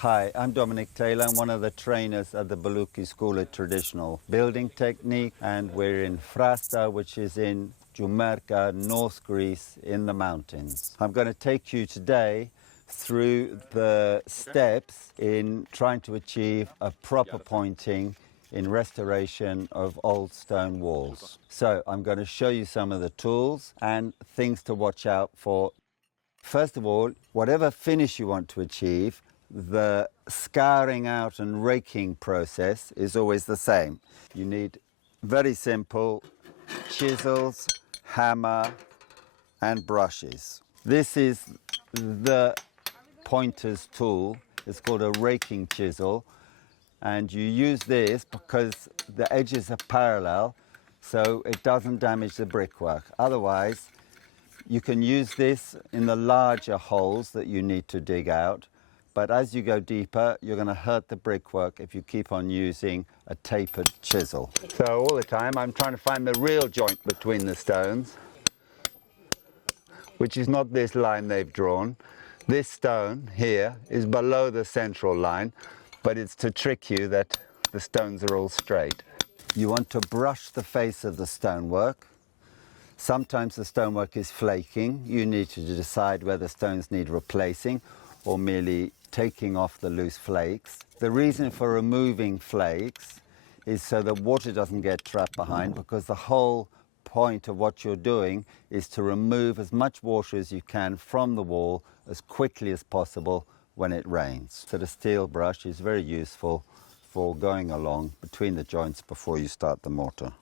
Hi, I'm Dominic Taylor. I'm one of the trainers at the Baluchi School of Traditional Building Technique, and we're in Frasta, which is in Jumerca, North Greece, in the mountains. I'm going to take you today through the steps in trying to achieve a proper pointing in restoration of old stone walls. So I'm going to show you some of the tools and things to watch out for. First of all, whatever finish you want to achieve, the scouring out and raking process is always the same. You need very simple chisels, hammer and brushes. This is the pointer's tool. It's called a raking chisel, and you use this because the edges are parallel so it doesn't damage the brickwork. Otherwise, you can use this in the larger holes that you need to dig out, but as you go deeper, you're going to hurt the brickwork if you keep on using a tapered chisel. So all the time I'm trying to find the real joint between the stones, which is not this line they've drawn. This stone here is below the central line, but it's to trick you that the stones are all straight. You want to brush the face of the stonework. Sometimes the stonework is flaking. You need to decide whether stones need replacing or merely taking off the loose flakes. The reason for removing flakes is so that water doesn't get trapped behind, because the whole point of what you're doing is to remove as much water as you can from the wall as quickly as possible when it rains. So the steel brush is very useful for going along between the joints before you start the mortar.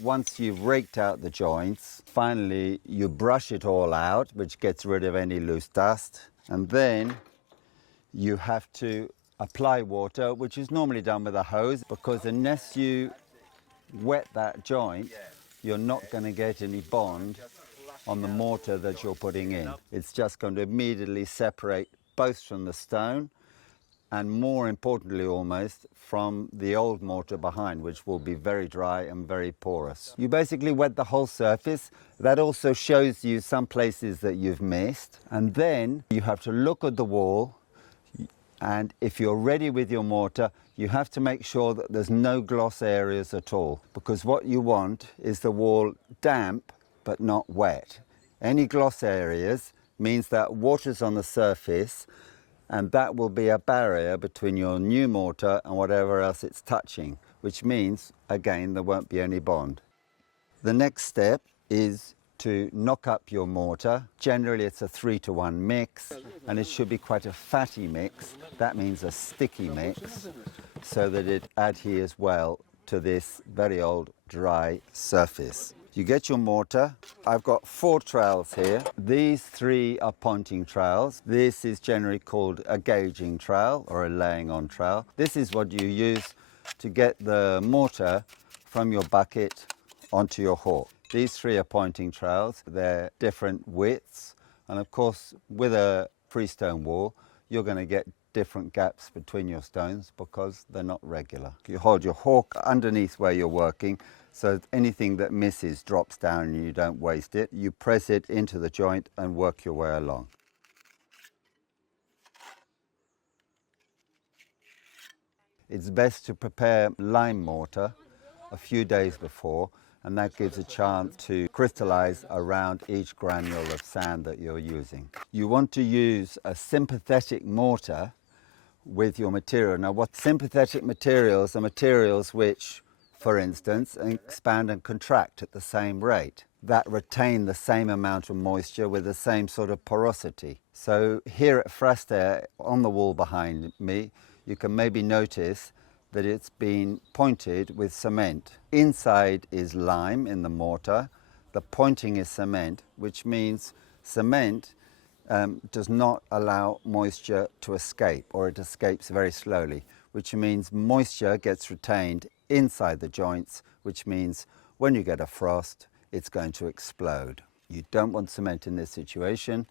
Once you've raked out the joints, finally you brush it all out, which gets rid of any loose dust, and then you have to apply water, which is normally done with a hose, because unless you wet that joint, you're not going to get any bond on the mortar that you're putting in. It's just going to immediately separate both from the stone and, more importantly almost, from the old mortar behind, which will be very dry and very porous. You basically wet the whole surface. That also shows you some places that you've missed. And then you have to look at the wall, and if you're ready with your mortar, you have to make sure that there's no gloss areas at all, because what you want is the wall damp but not wet. Any gloss areas means that water's on the surface, and that will be a barrier between your new mortar and whatever else it's touching, which means, again, there won't be any bond. The next step is to knock up your mortar. Generally, it's a 3-to-1 mix, and it should be quite a fatty mix. That means a sticky mix, so that it adheres well to this very old, dry surface. You get your mortar. I've got 4 trowels here. These 3 are pointing trowels. This is generally called a gauging trowel or a laying on trowel. This is what you use to get the mortar from your bucket onto your hawk. These 3 are pointing trowels. They're different widths, and of course with a freestone wall you're going to get different gaps between your stones because they're not regular. You hold your hawk underneath where you're working, so anything that misses drops down and you don't waste it. You press it into the joint and work your way along. It's best to prepare lime mortar a few days before, and that gives a chance to crystallize around each granule of sand that you're using. You want to use a sympathetic mortar with your material. Now, what sympathetic materials are materials which, for instance, expand and contract at the same rate, that retain the same amount of moisture with the same sort of porosity. So here at Frasta, on the wall behind me, you can maybe notice that it's been pointed with cement. Inside is lime in the mortar. The pointing is cement, which means cement does not allow moisture to escape, or it escapes very slowly, which means moisture gets retained inside the joints, which means when you get a frost, it's going to explode. You don't want cement in this situation.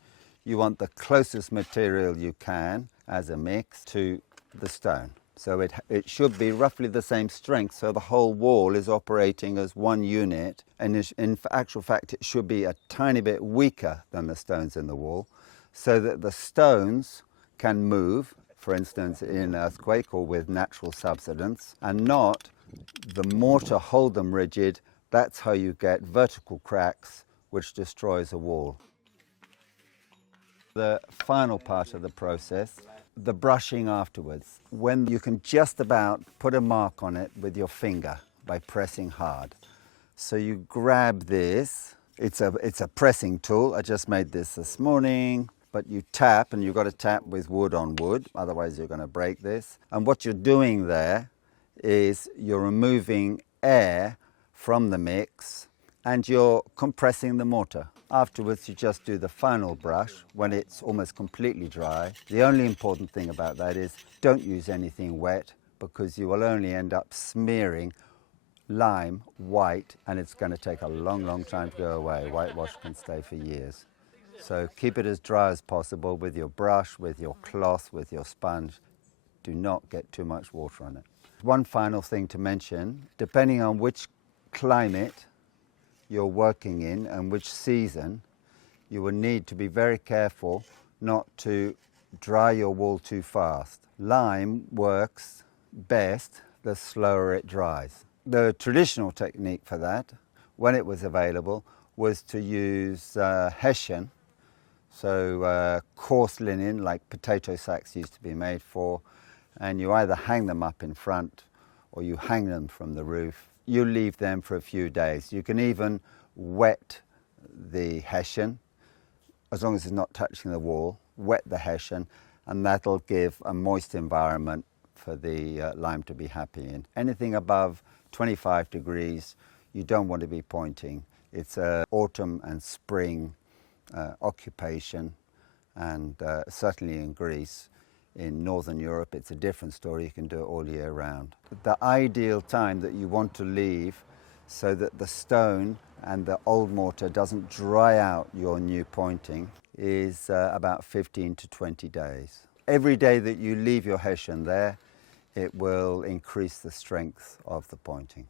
You want the closest material you can as a mix to the stone. So it should be roughly the same strength, so the whole wall is operating as one unit, and in actual fact it should be a tiny bit weaker than the stones in the wall, so that the stones can move, for instance in earthquake or with natural subsidence, and not the mortar hold them rigid. That's how you get vertical cracks which destroys a wall. The final part of the process, the brushing afterwards, when you can just about put a mark on it with your finger by pressing hard. So you grab this, it's a pressing tool. I just made this morning, but you tap, and you've got to tap with wood on wood, otherwise you're going to break this. And what you're doing there is you're removing air from the mix and you're compressing the mortar. Afterwards you just do the final brush when it's almost completely dry. The only important thing about that is don't use anything wet, because you will only end up smearing lime white, and it's going to take a long time to go away. Whitewash can stay for years. So keep it as dry as possible with your brush, with your cloth, with your sponge. Do not get too much water on it. One final thing to mention, depending on which climate you're working in and which season, you will need to be very careful not to dry your wall too fast. Lime works best the slower it dries. The traditional technique for that, when it was available, was to use hessian, so coarse linen like potato sacks used to be made for, and you either hang them up in front or you hang them from the roof. You leave them for a few days. You can even wet the hessian, as long as it's not touching the wall, wet the hessian, and that'll give a moist environment for the lime to be happy in. Anything above 25 degrees, you don't want to be pointing. It's autumn and spring occupation, and certainly in Greece. In Northern Europe, it's a different story. You can do it all year round. The ideal time that you want to leave so that the stone and the old mortar doesn't dry out your new pointing is about 15 to 20 days. Every day that you leave your hessian there, it will increase the strength of the pointing.